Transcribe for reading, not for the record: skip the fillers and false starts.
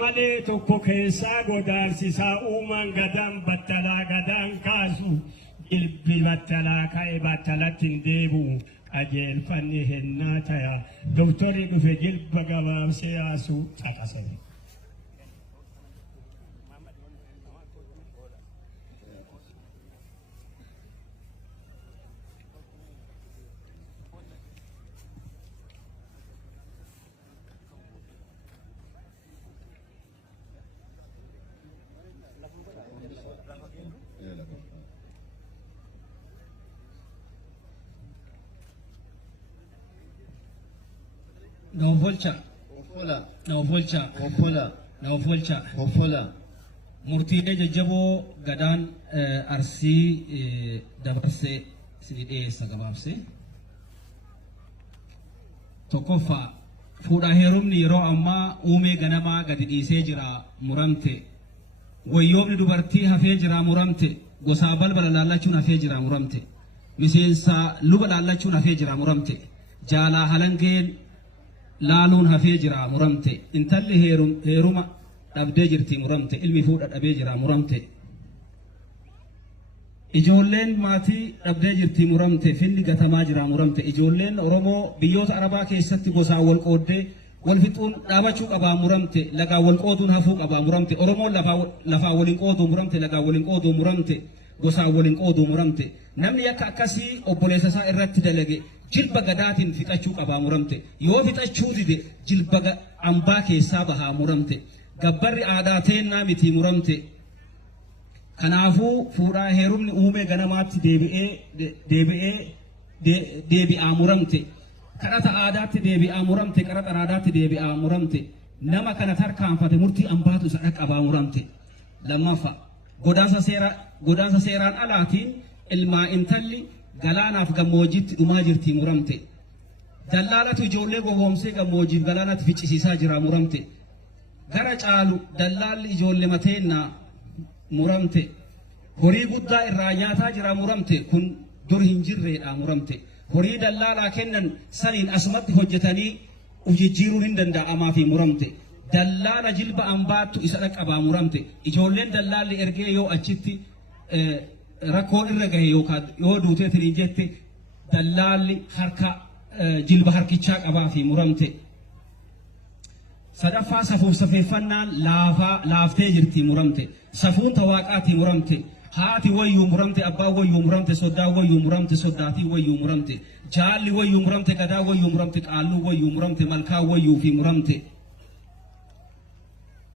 Malee tokko keessaa godaansisaa uumaan gadaan battalaa gadaan kaasu jilbi battalaa ka'e battalatti hin deebi'u qajeelfanni hennaa ta'a doktorri dhufe jilba gabaabsee yaasuu caqasame. Naufulcha murtiilee jajjaboo gadaan arsii dabarsee isinii dhiyeessa gabaabsee. Tokkoffaa fuudhaa heerumni yeroo ammaa uumee ganamaa gadi dhiisee jira muramte. Wayyoomni dubartii hafee jira muramte. Gosaa balbala laallachuun hafee jira muramte. Miseensa luba laallachuun hafee jira muramte. Jaalaa halangeen laaluun hafee jira muramte. Intalli heeruma dhabdee jirti muramte. Ilmi fuudha dhabee jira muramte. Ijoolleen maatii dhabdee jirti muramte. Finni gatamaa jira muramte. Ijoolleen Oromoo biyyoota Arabaa keessatti gosaan wal qooddee wal fixuun dhaabachuu qabaa muramte. Lagaa wal qooduun hafuu qabaa muramte. Oromoon lafaa waliin qooduu muramte. Lagaa waliin qooduu muramte. Gosaan waliin qooduu muramte. Namni akka akkasii obboleessa isaa irratti dalage jilba gadaatiin fixachuu qabaa muramte. Yoo fixachuu dide jilba ambaa keessaa bahaa muramte. Gabbarri aadaa teennaa miti muramte. Kanaafuu fuudhaa heerumni uumee ganamaatti deebi'aa muramte. Kadhata aadaatti deebi'aa muramte. Kadhata aadaatti deebi'aa muramte. Nama kana tarkaanfate murtii ambaatu isa dhaqqabaa muramte. Lammaffaa godaansa seeraan alaatiin ilmaa intalli galaanaaf gammoojjiitti dhumaa jirti muramte. Dallaalatu ijoollee gowwoomsee gammoojjiif galaanatti ficcisiisaa jira muramte. Gara caalu dallaalli ijoollee mateennaa muramte. Horii guddaa irraa nyaataa jira muramte. Kun dur hin jirreedha muramte. Horii dallaalaa kennan saniin asumatti hojjetanii ujijjiiruu hin danda'amaa fi muramte. Dallaala jilba ambaattu isa dhaqqabaa muramte. Ijoolleen dallaalli ergee yoo achitti rakkoon irra gahe yookaan yoo duuteetiin jette dallaalli harka jilba harkichaa qabaa fi muramte. Sadaffaa safuuf safeeffannaan laaftee jirti muramte. Safuun tawaaqaatii muramte. Haati wayyuu muramte. Abbaan wayyuu muramte. Soddaan wayyuu muramte. Soddaatii wayyuu muramte. Jaalli wayyuu muramte. Gadaa wayyuu muramte. Qaalluu wayyuu muramte. Malkaa wayyuu fi muramte.